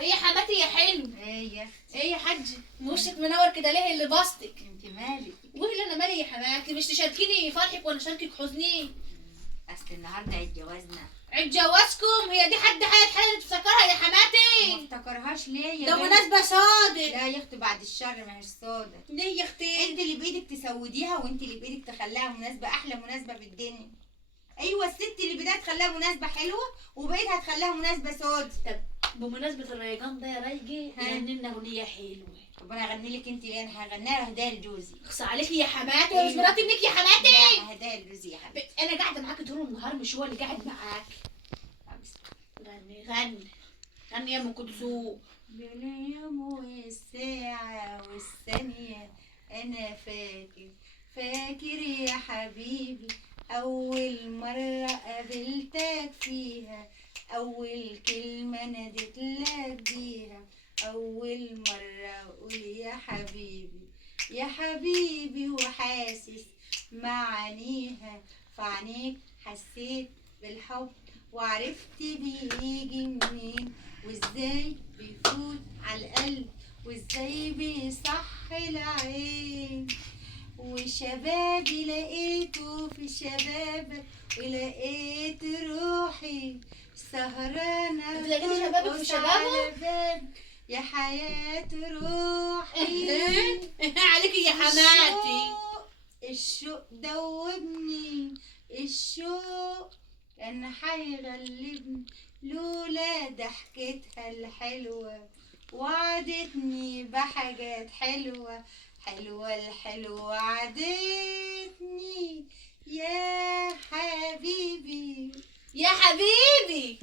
ايه يا حماتي يا حلو؟ ايه يا اختي؟ ايه يا حاج وشك منور كده ليه اللي باصتك؟ انت مالك؟ وايه اللي انا مالي يا حماتي؟ مش تشاركيني فرحك ولا اشاركك حزني؟ اصل النهارده عيد جوازنا. عيد جوازكم؟ هي دي حد حاجه تفتكرها يا ما حماتي؟ افتكرهاش ليه يا ده بنت؟ مناسبه صادق. لا يا اختي بعد الشر ما هيش صادق. ليه يا اختي؟ انت اللي بايدك تسوديها وانت اللي بايدك تخليها مناسبه، احلى مناسبه في الدنيا. ايوه الست اللي بدها تخليها مناسبه حلوه وبايدها تخليها مناسبه سود. طب بمناسبه الريجان ده يا رايجي ها؟ غني لنا اغنيه حلوه. طب انا اغني لك انت ليه؟ انا هغنيها هدايا لجوزي. اخص عليكي يا حماتي أيوة. مش مراتي منك يا حماتي. لا هدايا لجوزي يا حبيبتي. انا قاعده معاكي طول النهار مش هو اللي قاعد معاكي. غني غني غني يا ام كلثوم. باليوم والساعة والثانية أنا فاكر يا حبيبي أول مرة قابلتك فيها، أول كلمة ناديتلك بيها، أول مرة أقول يا حبيبي يا حبيبي، وحاسس معانيها في عينيك، حسيت بالحب وعرفت بيجي منين وازاي بيفوت على القلب وازاي بيصحي العين، وشبابي لقيته في شبابك ولقيت روحي سهرانة بتلاقيني شبابك في ترقص شبابه؟ على باب يا حياة روحي. عليكي يا حماتي. الشوق دوبني، الشوق كان حيغلبني لولا ضحكتها الحلوة، وعدتني بحاجات حلوة حلوة، الحلوة وعدتني يا حبيبي. يا حبيبي